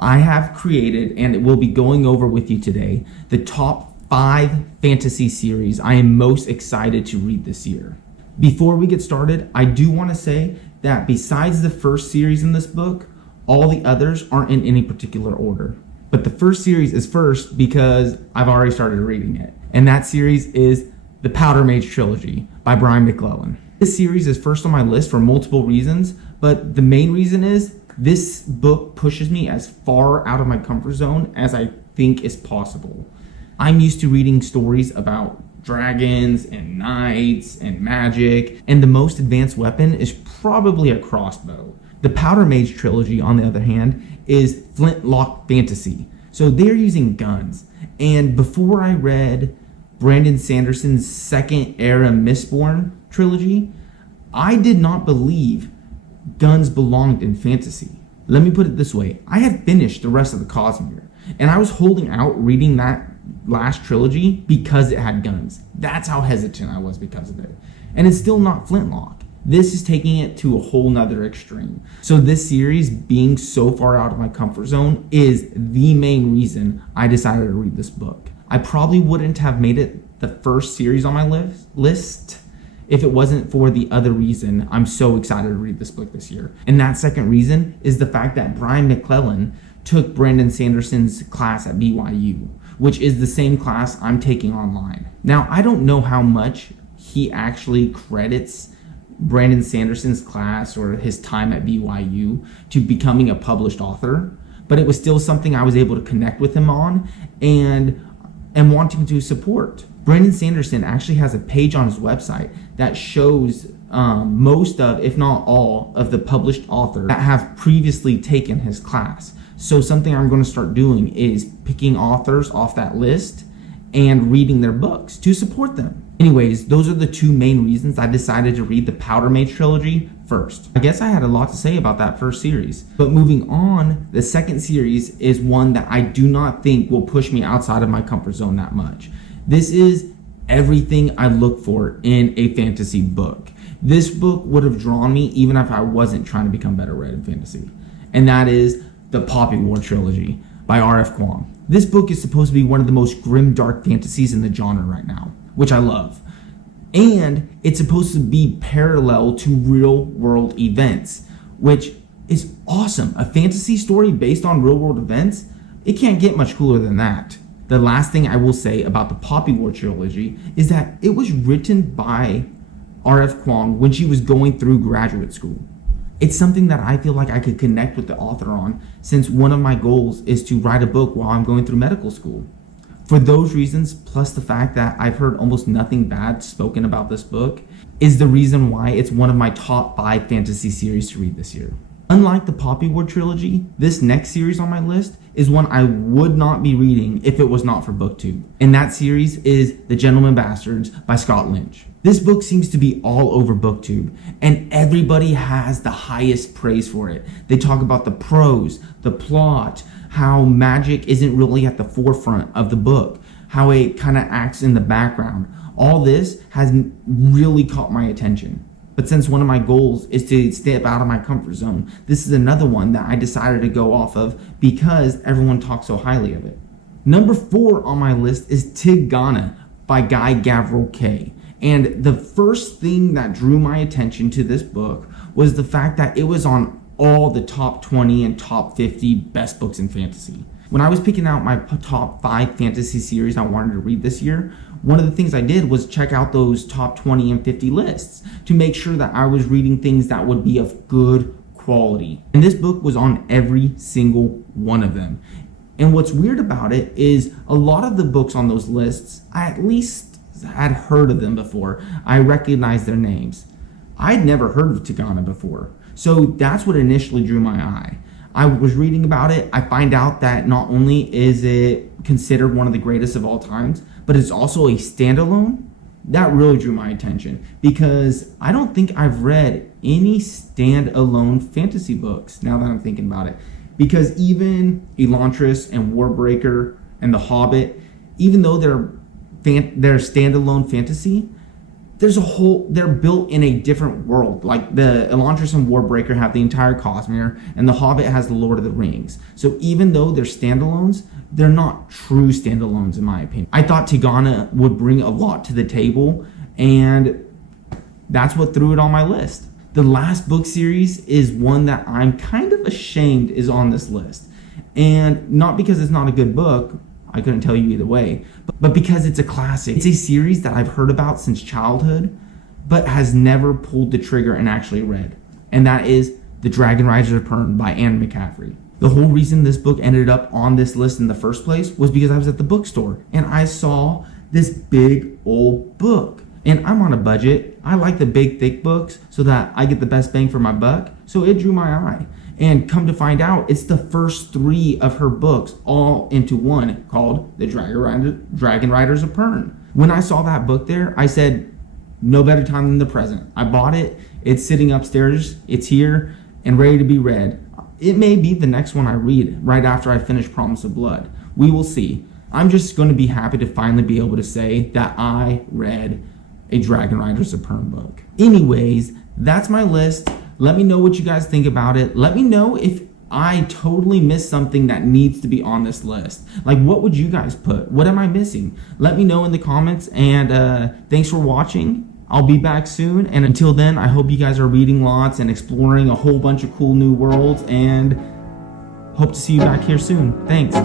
I have created, and will be going over with you today, the top 5 fantasy series I am most excited to read this year. Before we get started, I do want to say that besides the first series in this book, all the others aren't in any particular order. But the first series is first because I've already started reading it. And that series is the Mage Trilogy by Brian McClellan. This series is first on my list for multiple reasons, but the main reason is this book pushes me as far out of my comfort zone as I think is possible. I'm used to reading stories about dragons and knights and magic, and the most advanced weapon is probably a crossbow. The Mage Trilogy, on the other hand, is flintlock fantasy. So they're using guns. And before I read Brandon Sanderson's second era Mistborn Trilogy, I did not believe guns belonged in fantasy. Let me put it this way. I had finished the rest of the Cosmere, and I was holding out reading that last trilogy because it had guns. That's how hesitant I was because of it. And it's still not flintlock. This is taking it to a whole nother extreme. So this series being so far out of my comfort zone is the main reason I decided to read this book. I probably wouldn't have made it the first series on my list if it wasn't for the other reason I'm so excited to read this book this year. And that second reason is the fact that Brian McClellan took Brandon Sanderson's class at BYU, which is the same class I'm taking online. Now, I don't know how much he actually credits Brandon Sanderson's class or his time at BYU to becoming a published author, but it was still something I was able to connect with him on and wanting to support. Brandon Sanderson actually has a page on his website that shows most of, if not all, of the published authors that have previously taken his class. So something I'm going to start doing is picking authors off that list and reading their books to support them. Anyways, those are the two main reasons I decided to read the Mage Trilogy first. I guess I had a lot to say about that first series. But moving on, the second series is one that I do not think will push me outside of my comfort zone that much. This is everything I look for in a fantasy book. This book would have drawn me even if I wasn't trying to become better read in fantasy. And that is the Mistborn Trilogy by R.F. Guan. This book is supposed to be one of the most grim, dark fantasies in the genre right now, which I love. And it's supposed to be parallel to real-world events, which is awesome. A fantasy story based on real-world events, it can't get much cooler than that. The last thing I will say about the Mistborn Trilogy is that it was written by R.F. Guan when she was going through graduate school. It's something that I feel like I could connect with the author on, since one of my goals is to write a book while I'm going through medical school. For those reasons, plus the fact that I've heard almost nothing bad spoken about this book, is the reason why it's one of my top 5 fantasy series to read this year. Unlike the Mistborn Trilogy, this next series on my list is one I would not be reading if it was not for BookTube. And that series is The Gentleman Bastards by Scott Lynch. This book seems to be all over BookTube, and everybody has the highest praise for it. They talk about the prose, the plot, how magic isn't really at the forefront of the book, how it kind of acts in the background. All this has really caught my attention. But since one of my goals is to step out of my comfort zone, this is another one that I decided to go off of because everyone talks so highly of it. Number 4 on my list is Tigana by Guy Gavriel Kay. And the first thing that drew my attention to this book was the fact that it was on all the top 20 and top 50 best books in fantasy. When I was picking out my top 5 fantasy series I wanted to read this year, one of the things I did was check out those top 20 and 50 lists to make sure that I was reading things that would be of good quality. And this book was on every single one of them. And what's weird about it is a lot of the books on those lists, I at least had heard of them before. I recognized their names. I'd never heard of Tigana before. So that's what initially drew my eye. I was reading about it. I find out that not only is it considered one of the greatest of all times, but it's also a standalone. That really drew my attention because I don't think I've read any standalone fantasy books now that I'm thinking about it. Because even Elantris and Warbreaker and The Hobbit, even though they're standalone fantasy, they're built in a different world. Like the Elantris and Warbreaker have the entire Cosmere, and the Hobbit has the Lord of the Rings. So even though they're standalones, they're not true standalones in my opinion. I thought Tigana would bring a lot to the table, and that's what threw it on my list. The last book series is one that I'm kind of ashamed is on this list. And not because it's not a good book, I couldn't tell you either way, but because it's a classic. It's a series that I've heard about since childhood, but has never pulled the trigger and actually read. And that is The Dragon Riders of Pern by Anne McCaffrey. The whole reason this book ended up on this list in the first place was because I was at the bookstore and I saw this big old book. And I'm on a budget. I like the big, thick books so that I get the best bang for my buck. So it drew my eye. And come to find out, it's the first 3 of her books all into one, called The Dragon Riders of Pern. When I saw that book there, I said, no better time than the present. I bought it. It's sitting upstairs. It's here and ready to be read. It may be the next one I read right after I finish Promise of Blood. We will see. I'm just going to be happy to finally be able to say that I read a Dragon Riders of Pern book. Anyways, that's my list. Let me know what you guys think about it. Let me know if I totally missed something that needs to be on this list. Like, what would you guys put? What am I missing? Let me know in the comments, and thanks for watching. I'll be back soon, and until then, I hope you guys are reading lots and exploring a whole bunch of cool new worlds, and hope to see you back here soon. Thanks.